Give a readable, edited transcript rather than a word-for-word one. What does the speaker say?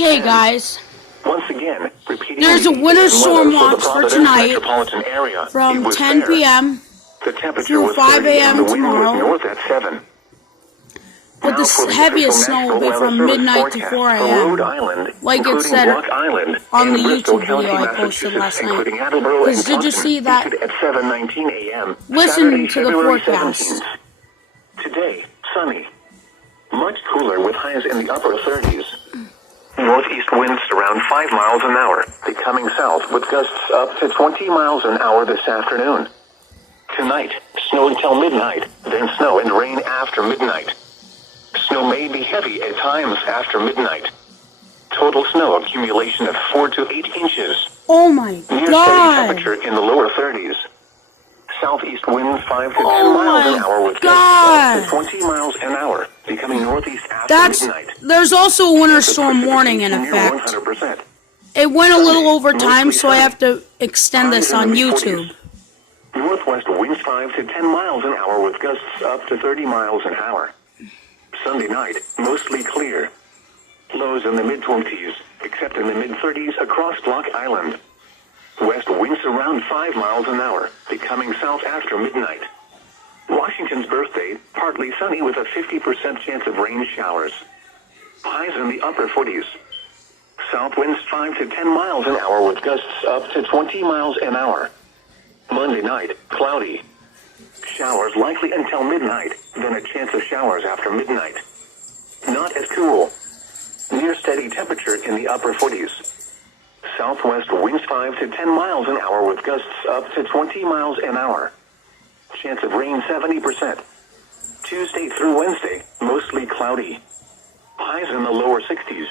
Okay, guys. Once again, repeating There's a winter storm watch for tonight from 10 p.m. through 5 a.m. tomorrow. But the heaviest snow will be from midnight to 4 a.m. Like it said on the YouTube video I posted last night. Because did you see that? Listen to the forecast. Today, sunny. Much cooler with highs in the upper 30s. Northeast winds around 5 miles an hour, becoming south with gusts up to 20 miles an hour this afternoon. Tonight, snow until midnight, then snow and rain after midnight. Snow may be heavy at times after midnight. Total snow accumulation of 4 to 8 inches. Oh my Near God! steady temperature in the lower 30s. Southeast winds 5 to 10 miles an hour with gusts up to 20 miles an hour, becoming northeast after midnight. There's also a winter storm warning in effect. 100%. It went a little over time, so I have to extend this on YouTube. Northwest winds 5 to 10 miles an hour with gusts up to 30 miles an hour. Sunday night, mostly clear. Lows in the mid-20s, except in the mid-30s across Block Island. West winds around 5 miles an hour, becoming south after midnight. Washington's birthday, partly sunny with a 50% chance of rain showers. Highs in the upper 40s. South winds 5 to 10 miles an hour with gusts up to 20 miles an hour. Monday night, cloudy. Showers likely until midnight, then a chance of showers after midnight. Not as cool. Near steady temperature in the upper 40s. Southwest winds 5 to 10 miles an hour with gusts up to 20 miles an hour. Chance of rain 70%. Tuesday through Wednesday, mostly cloudy. Highs in the lower 60s.